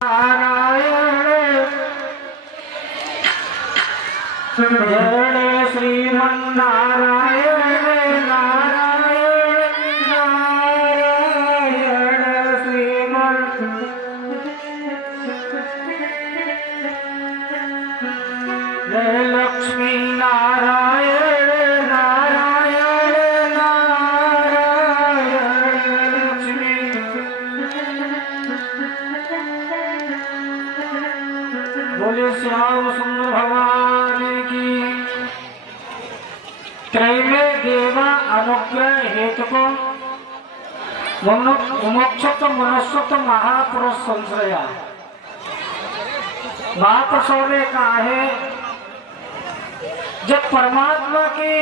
नारायण जय श्रीमन्नारायण नारायण नारायण श्रीमन् जय लक्ष्मी नारायण नारायण नारायण लक्ष्मी बोले श्याम सुंदर भगवान की। त्रैवे देवा अनुग्रह हेतु को मोक्षत मनुष्यत महापुरुष संश्रया महापुरुषों ने कहा है, जब परमात्मा की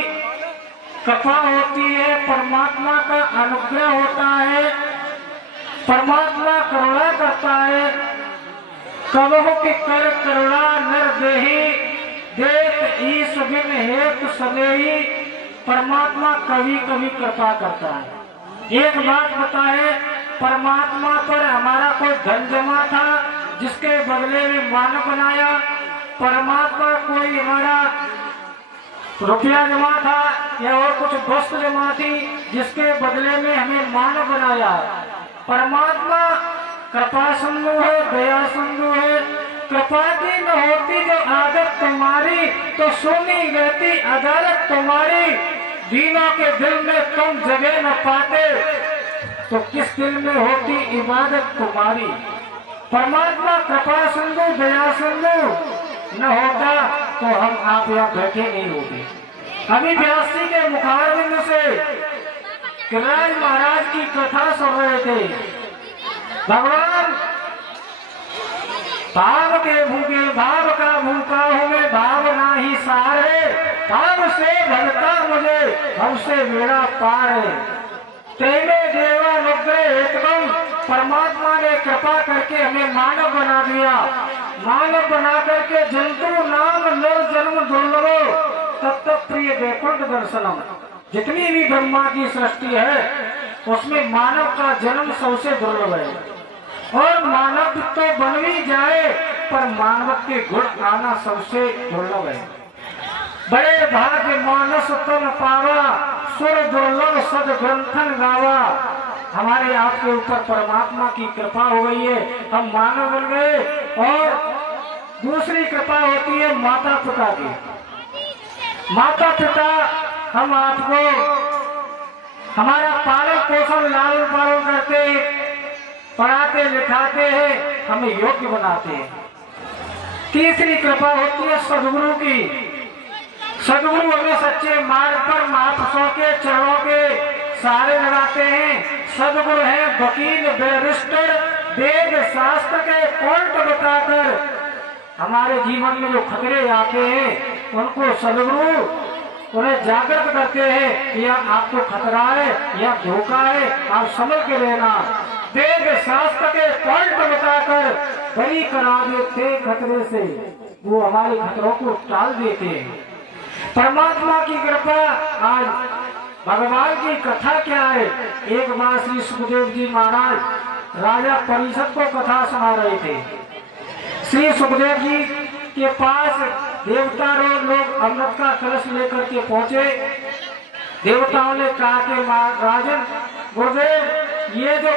कृपा होती है, परमात्मा का अनुग्रह होता है, परमात्मा करुणा करता है, कबहु की कर करुणा नर देहि देत ईश बिन हेतु सनेही। परमात्मा कभी कभी कृपा करता है। एक बात बताए, परमात्मा पर हमारा कोई धन जमा था जिसके बदले में मानव बनाया, परमात्मा कोई हमारा रुपया जमा था या और कुछ वस्तु जमा थी जिसके बदले में हमें मानव बनाया। परमात्मा कृपा सिंधु है, दया सिंधु है। कृपा की न होती जो आदत तुम्हारी तो सुनी रहती अदालत तुम्हारी। दीनों के दिल में तुम जगह न पाते तो किस दिल में होती इबादत तुम्हारी। परमात्मा कृपा सिंधु दया सिंधु न होता तो हम आप यहाँ बैठे नहीं होते। अभी व्यास जी के मुखारबिंद से गिरिराज महाराज की कथा सुन रहे थे। भगवान भाव के भूखे भाव का भूखा हूँ मैं, भाव नाही सार है, भाव से भगता मुझे हमसे मेरा पार है। तेरे देवानुग्रह हेतुकम परमात्मा ने कृपा करके हमें मानव बना दिया। मानव बना करके जंतु नाम नर जन्म दुर्लभो तत्व प्रिय वैकुंठ दर्शनम। जितनी भी ब्रह्मा की सृष्टि है उसमें मानव का जन्म सबसे दुर्लभ है। और मानव तो बन भी जाए पर मानव के गुण आना सबसे दुर्लभ है। बड़े भाग्य मानस तन पावा सुर दुर्लभ सद ग्रंथन गावा। हमारे आपके ऊपर परमात्मा की कृपा हो गई है, हम मानव बन गए। और दूसरी कृपा होती है माता पिता की। माता पिता हम आपको हमारा पालन पोषण लालन पालन करते, पढ़ाते लिखाते हैं, हमें योग्य बनाते हैं। तीसरी कृपा होती है सदगुरु की। सदगुरु हमें सच्चे मार्ग पर महापुरुषों के चरणों के सहारे लगाते हैं। सदगुरु है वकील बैरिस्टर, वेद शास्त्र के पॉइंट बताकर हमारे जीवन में जो खतरे आते हैं उनको सदगुरु उन्हें जागृत करते हैं, या आपको खतरा है या धोखा है, आप समझ के रहना। वेद शास्त्र के पॉइंट बताकर बरी करा देते खतरे से, वो हमारे खतरों को टाल देते हैं। परमात्मा की कृपा। आज भगवान की कथा क्या है। एक बार श्री सुखदेव जी महाराज राजा परीक्षित को कथा सुना रहे थे। श्री सुखदेव जी के पास देवता लोग अमृत का कलश लेकर के पहुंचे। देवताओं ने कहा कि राजन गुरुदेव, ये जो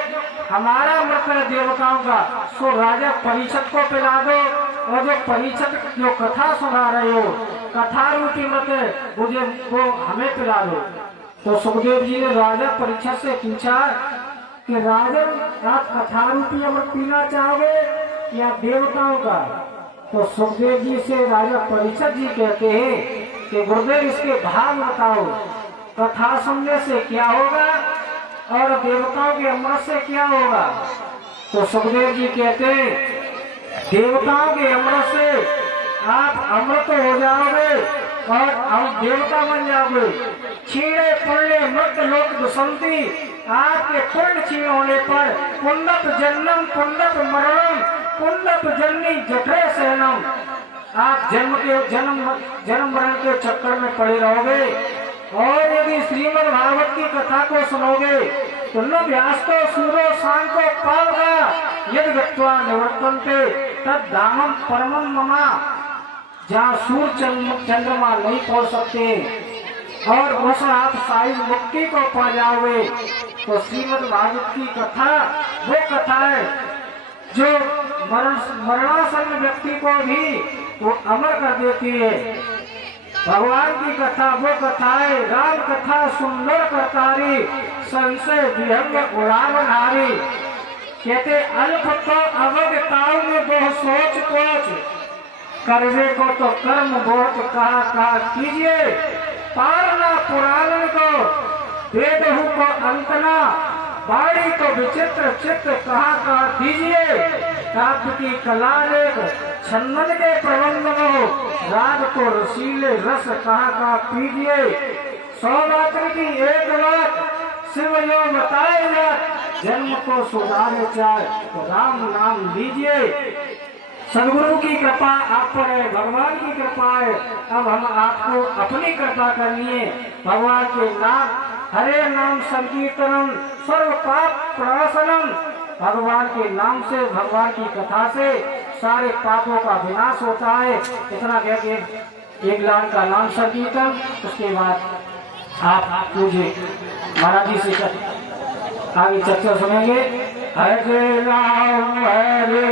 हमारा अमृत है देवताओं का, सो राजा परीक्षित को पिला दो, और जो परीक्षित जो कथा सुना रहे हो कथा रूपी मत है मुझे वो हमें पिला दो। तो सुखदेव जी ने राजा परीक्षित से पूछा कि राजन, आप कथा रूपी अमृत पीना चाहोगे या देवताओं का? तो सुखदेव जी से राजा परीक्षित जी कहते हैं कि गुरुदेव, इसके भाग बताओ, कथा सुनने से क्या होगा और देवताओं के अमृत से क्या होगा? तो सुखदेव जी कहते हैं, देवताओं के अमृत से आप अमृत हो जाओगे और हम देवता बन जाओगे। छीणे पुण्य मृत लोक दुसंती, आपके पुण्य छीण होने पर पुण्यप जन्म पुण्यप मरणम पुण्यप जन्मी जठरे सहनम। आप जन्म मरण के चक्कर में पड़े रहोगे। और यदि श्रीमद् भागवत की कथा को सुनोगे तो न व्यास को सूरो शाम को पाओगा, यदि गत्वा निवर्तन्ते तद धामम परमम ममा, जहाँ सूर्य चंद्रमा नहीं पहुंच सकते और उस आप साई मुक्ति को पा जाओगे। तो श्रीमद् भागवत की कथा वो कथा है जो मरणासन्न व्यक्ति को भी वो अमर कर देती है। भगवान की कथा वो कथा है, राम कथा सुंदर करतारी, संशय विहंग उड़ान हारी। कहते अल्प तो अवगताओं में बहुत सोच कोच, करवे को तो कर्म बहुत कहा कीजिए। पारना पुराण को वेदहु को अंतना, बाड़ी को विचित्र चित्र कहा दीजिए। काव्य की कला रेख छन्नन के प्रबंध हो, राग को रसीले रस कहा पीजिए। सौरात्र की एक बात शिव यो बताएगा, जन्म को सुधारे चाहे तो राम नाम लीजिए। सदगुरु की कृपा आप पर है, भगवान की कृपा है। अब हम आपको अपनी कृपा करनी है। भगवान के नाम, हरे नाम संकीर्तनम सर्व पाप प्रणाशनम। भगवान के नाम से, भगवान की कथा से सारे पापों का विनाश होता है। इतना कह के एक लाख का नाम संकीर्तन, उसके बाद आप पूजे महाराज जी से आगे चर्चा सुनेंगे। हरे राम हरे